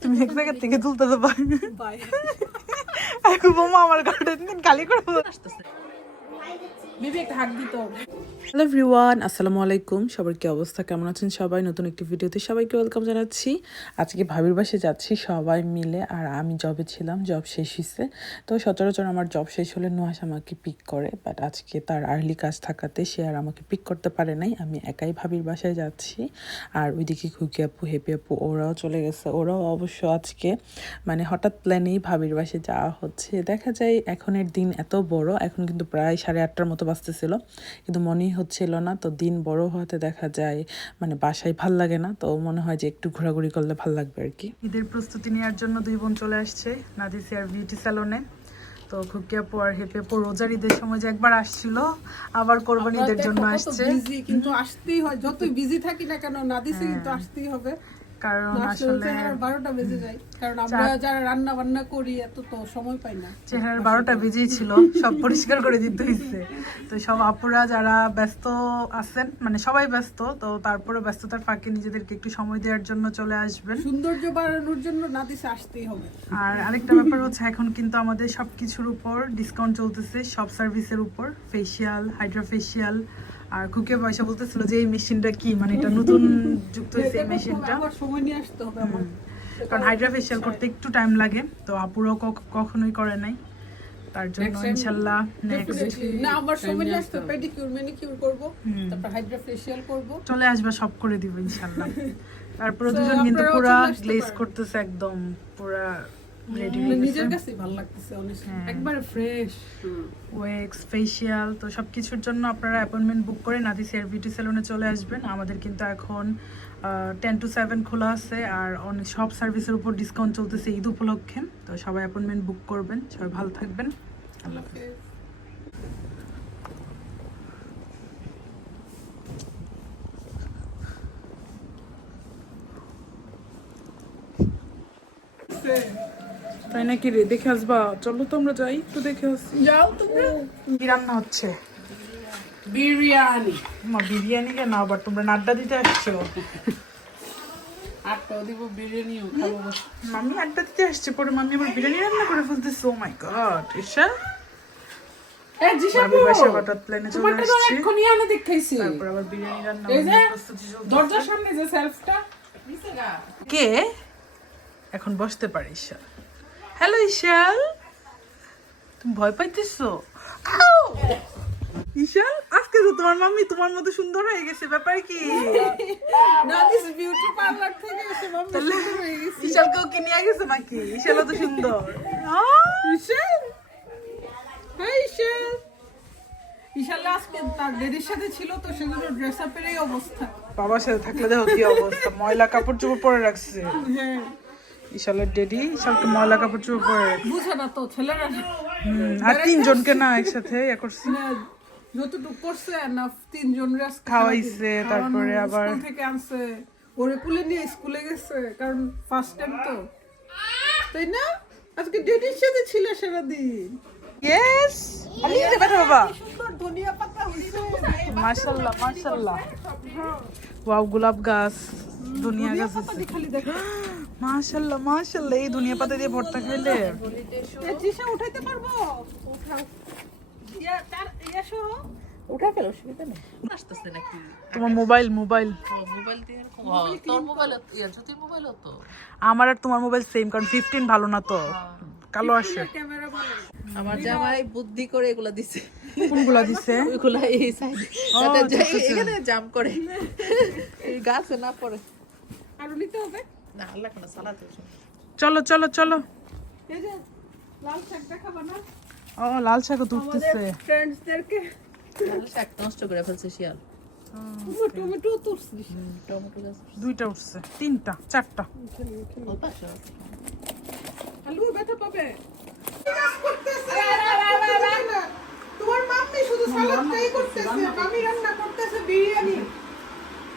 তুমি এক জায়গা থেকে তুলতে দেবো এখন বোমা আমার গাড়িটা দিন খালি করে বিবি একটা হাক দিতে। হ্যালো এভরিওয়ান, আসসালামু আলাইকুম। সবার কি অবস্থা? কেমন আছেন সবাই? নতুন একটি ভিডিওতে সবাইকে ওয়েলকাম জানাচ্ছি। আজকে ভাবির বাসে যাচ্ছি সবাই মিলে, আর আমি জবে ছিলাম জব শেষ হয়েছে তো সচরাচর আমার জব শেষ হলে নুহাস আমাকে পিক করে বাট আজকে তার আর্লি কাজ থাকাতে সে আর আমাকে পিক করতে পারে নাই। আমি একাই ভাবির বাসায় যাচ্ছি। আর ওইদিকে খুকি আপু, হেপি আপু, ওরাও চলে গেছে। ওরাও অবশ্য আজকে মানে হঠাৎ প্ল্যানেই ভাবির বাসে যাওয়া হচ্ছে। দেখা যায় এখনের দিন এত বড়, এখন কিন্তু প্রায় সাড়ে আটটার মতো বাজতেছিল। কিন্তু মনেই হচ্ছিল না তো দিন বড় হতে দেখা যায় মানে বাসায় ভালো লাগে না তো মনে হয় যে একটু ঘোরাঘুরি করলে ভালো লাগবে আর কি। ঈদের প্রস্তুতি নেওয়ার জন্য দুই বোন চলে আসছে নাদিসিয়ার বিউটি স্যালনে। তো খুকিয়া আপু আর হেপি আপু রোজার ঈদের সময় যে একবার আসছিল আবার কোরবানি ঈদের জন্য আসছে। কিন্তু আসতেই হয় যতই বিজি থাকি না কেন নাদিসে কিন্তু আসতেই হবে। কারণ আসলে বারোটা বেজে যায়। কারণ আমরা যারা রান্না বান্না করি এত তো সময় পাই না। চেহারার বারোটা বেজেই ছিল সব পরিষ্কার করে দিতে হয়েছে তো সব আপুরা যারা ব্যস্ত আছেন মানে সবাই ব্যস্ত তো তারপরে ব্যস্ততার ফাঁকে নিজেদেরকে একটু সময় দেওয়ার জন্য চলে আসবেন। সৌন্দর্য বাড়ানোর জন্য না দিছে আসতেই হবে। আর আরেকটা ব্যাপার হচ্ছে এখন কিন্তু আমাদের সব কিছুর উপর ডিসকাউন্ট চলতেছে সব সার্ভিসের উপর ফেসিয়াল হাইড্রা ফেসিয়াল আর খুকে পয়সা বলতেছিল যে এই মেশিনটা কি? মানে এটা নতুন যুক্ত হয়েছে এই মেশিনটা। আবার সময় নিয়ে আসতে হবে আমার। কারণ হাইড্রা ফেসিয়াল করতে একটু টাইম লাগে তো আপুরাও কখনোই করে নাই। তার জন্য ইনশাল্লাহ নেক্সট। না আবার সময় নিয়ে আসতে পেডিকিউর ম্যানিকিউর করব তারপর হাইড্রা ফেশিয়াল করব। চলে আসবে সব করে দিব ইনশাল্লাহ। তারপরে দুজন কিন্তু পুরা গ্লেজ করতেছে একদম পুরা নিজের কাছেই ভালো লাগতেছে হ্যাঁ। একবারে ফ্রেশ ওয়েক্স ফেসিয়াল তো সব কিছুর জন্য আপনারা অ্যাপয়েন্টমেন্ট বুক করে বিউটি সেলুনে চলে আসবেন। আমাদের কিন্তু এখন টেন টু সেভেন খোলা আছে আর অনেক সব সার্ভিসের উপর ডিসকাউন্ট চলতেছে ঈদ উপলক্ষে। তো সবাই অ্যাপয়েন্টমেন্ট বুক করবেন। সবাই ভালো থাকবেন। আল্লাহ হাফেজ। তাই নাকি রে? দেখে আসবা। চলো তো আমরা যাই একটু দেখে আসি। যাও তোমরা। কি রান্না হচ্ছে? বিরিয়ানি। মা বিরিয়ানি কেন? আবার তোমরা নাড্ডা দিতে আসছো? আটটাও দিব বিরিয়ানিও খাব। মাম্মি আড্ডা দিতে আসছে পরে মাম্মি আবার বিরিয়ানি রান্না করে ফেলতেছে। Oh my God Isha? কে? এখন বসতে পারে ঈশা। হ্যালো ঈশাল তুমি ভয় পাইতেছো! ঈশাল আজকে তো তোমার মাম্মি তোমার মতো সুন্দর হয়ে গেছে ব্যাপার কি? নাদিস বিউটি পার্লার থেকে এসে মাম্মি সুন্দর হয়ে গেছে। নাকি? ঈশালও তো সুন্দর। আজকে তার সাথে ছিল তো সেজন্য ড্রেস আপের এই অবস্থা। বাবার সাথে থাকলে দেখো কি অবস্থা। ময়লা কাপড় চোপড় পরে রাখছে। হ্যাঁ। ঈশালের ডেডি ঈশালকে ময়লা কাপড় চোপড় রাখছে বুঝে না তো ছেলেরা। হুম, আর তিনজনকে না একসাথে ইয়ে করছে। যতটুকু করছে না তিনজন রেস খাওয়াইছে, তারপরে আবার- স্কুল থেকে আনছে। ওরে কুলে নিয়ে স্কুলে গেছে কারণ ফার্স্ট টাইম তো। তাই না? আজকে ডেডির সাথে ছিল সারাদিন। ইয়েস আমি নিতে পারব বাবা। সুন্দর ধনিয়া পাতা হইছে। মাশাআল্লাহ মাশাআল্লাহ ওয়াও গোলাপ গাছ দুনিয়া ধনিয়া গাছ খালি দেখো। মাশাআল্লাহ মাশাআল্লাহ এই দুনিয়া পাতা দিয়ে ভর্তা খাইলে। জিসা উঠাইতে পারব? উঠাও। ইয়া তার ইয়া সহ উঠা ফেল অসুবিধা নেই। আসতেছে নাকি? তোমার মোবাইল মোবাইল। মোবাইল দিয়ে তোর মোবাইল ইয়া জ্যোতির মোবাইল তো। আমার আর তোমার মোবাইল সেম কারণ ফিফটিন ভালো না তো। কালো আসে। আমার জামাই বুদ্ধি করে এগুলা দিছে। কোনগুলা দিছে? ওইগুলা এই সাইডে যাতে এখানে জাম করে। এই গাছে না পড়ে। আরও নিতে হবে? চলো চলো চলো। লাল শাক দেখাবো ও লাল শাক তুলতেছে। ফ্রেন্ডসদেরকে লাল শাক নষ্ট করে ফেলছে শিয়াল। টমেটো দুইটা উঠছে তিনটা চারটা। আলু ব্যথা পাবে। তোমার মাম্মি শুধু সালাদটাই করতেছে মামি রান্না করতেছে বিরিয়ানি।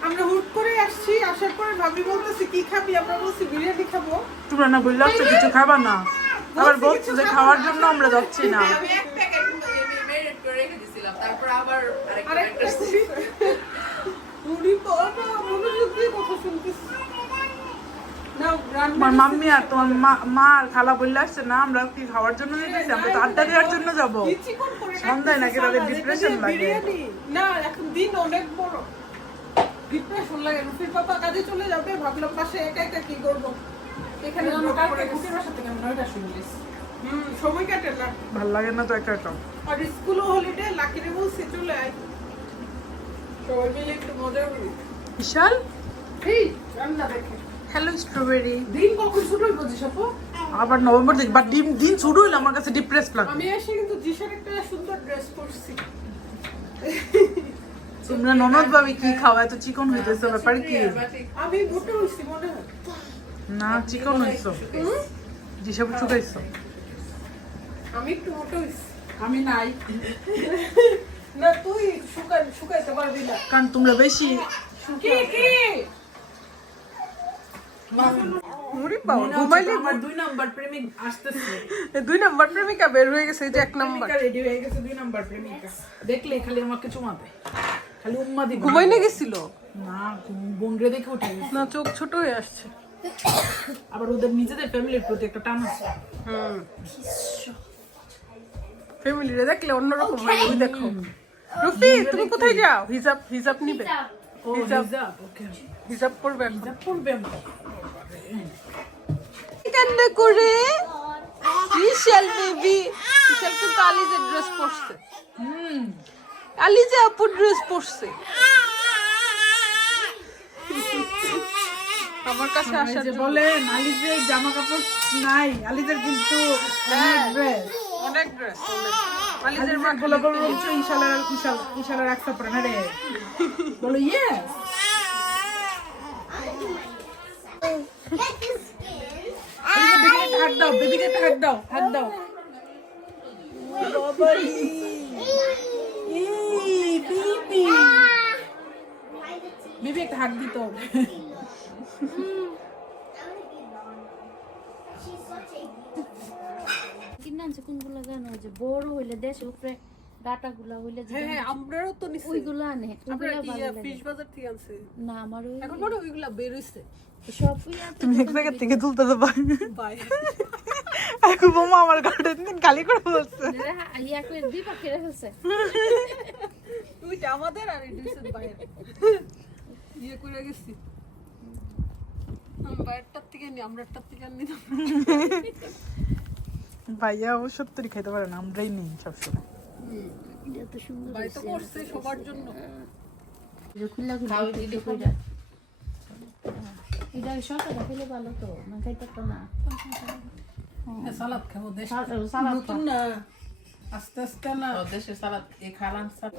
আমরা হুট করে আসছি আসার পরে ভাবি বলতেছে কি খাবি? আমরা বলছি বিরিয়ানি খাব। তোমরা না তো কিছু খাবা না। আবার বলছো যে খাওয়ার জন্য আমরা যাচ্ছি না। আমি এক প্যাকেট মেরিনেট করে রেখে দিছিলাম তারপর আবার আরেকটা আরেকটা packet মনোযোগ দিয়ে কথা শুনতেছে। নাও তোমার মাম্মি আর তোমার মা- মা আর খালা বললে আসছে না আমরা কি খাওয়ার জন্য যেতেছি আমরা তো আড্ডা দেওয়ার জন্য যাব। সন্ধ্যায় নাকি তাদের এটা লাগে? না এখন দিন অনেক বড়। ডিপ্রেশন লাগে। রুফির পাপা কাজে চলে যাবে। ভাবলাম পাশে একা একা কি করব? এখানে drop করে গেছি। হুম সময় কাটে না। ভালো লাগে না তো একটা একটা আর স্কুল হলিডে লাকিরে বলছি চলে আয়। সবাই মিলে একটু মজা করি। বিশাল? এই রান্না দেখে। হ্যালো স্ট্রবেরি দিন কখন শুরু হইব জিসাপু আবার নভেম্বর থেকে বাট দিন দিন শুরু হইল আমার কাছে ডিপ্রেস লাগে আমি এসে কিন্তু জিসার একটা সুন্দর ড্রেস পরছি। তোমরা ননদ ভাবি কি খাওয়া এত চিকন হইতেছে ব্যাপার কি? আমি মোটে হইছি মনে না চিকন হইছো যেসব শুকাইছো। আমি একটু মোটে হইছি আমি নাই। না তুই শুকাই শুকাইতে পারবি না। কারণ তোমরা বেশি কি কি? দুই নাম্বার প্রেমিক আসতেছে। দুই নাম্বার প্রেমিকা বের হয়ে গেছে এই যে এক নাম্বার। রেডি হয়ে গেছে দুই নাম্বার প্রেমিকা। দেখলে খালি আমাকে চুমাবে। খালি উম্মা দিবে। ঘুমাই না গেছিল? না বোনরে দেখে উঠে গেছে। না চোখ ছোট হয়ে আসছে। আবার ওদের নিজেদের ফ্যামিলির প্রতি একটা টান আছে। হুম। ফ্যামিলিরে দেখলে অন্যরকম হয় ওই দেখো। রুফি তুমি কোথায় যাও? হিজাব হিজাব নিবে? হিজাব। ওকে। হিজাব পরবে হিজাব পড়বে আমরা কান্না করে? বিশাল বেবি। বিশাল কিন্তু আলিজের ড্রেস পরছে। হুম। আলিজে আপুর ড্রেস পরছে। আমার কাছে যে বলেন আলিজের জামা কাপড় নাই আলিজের কিন্তু অনেক ড্রেস অনেক ড্রেস আলিজের আলিজের মা গোলা গোলা বলছো ইশালার ইশাল ইশালার একটা পরে না রে? বলো ইয়েস হাত দাও বেবিকে হাত দাও হাত দাও এই বেবি বেবি একটা দিতে কোনগুলো জানো? যে বড় হইলে দেশে উপরে ডাটা গুলা হইলে যে হ্যাঁ হ্যাঁ আমরাও তো নিছি। ওইগুলো আনে। আমরা কি ফিশ বাজার থেকে আনছি? না আমার ওই এখন মনে হয় ওইগুলা বের হইছে সব তুমি এক জায়গা থেকে তুলতে দেবা বাই। এখন বোমা আমার গালি করে বলছে। ইয়া করে দুই পাখি রেখেছে। ওইটা আমাদের আর বাইরে করে গেছি। বাইরেরটার থেকে নি আমরারটার থেকে আর নিলাম ভাইয়া সত্যি খাইতে পারে না আমরাই নেই সবসময়। সুন্দর করছে সবার জন্য। খুলে খুলে এটা কইরা এটা সকালে খেলে ভালো তো না খাইতে তো না। সালাদ খাব দেশ সালাদ নতুন না আস্তে আস্তে না। দেশের সালাদ এই সালাদ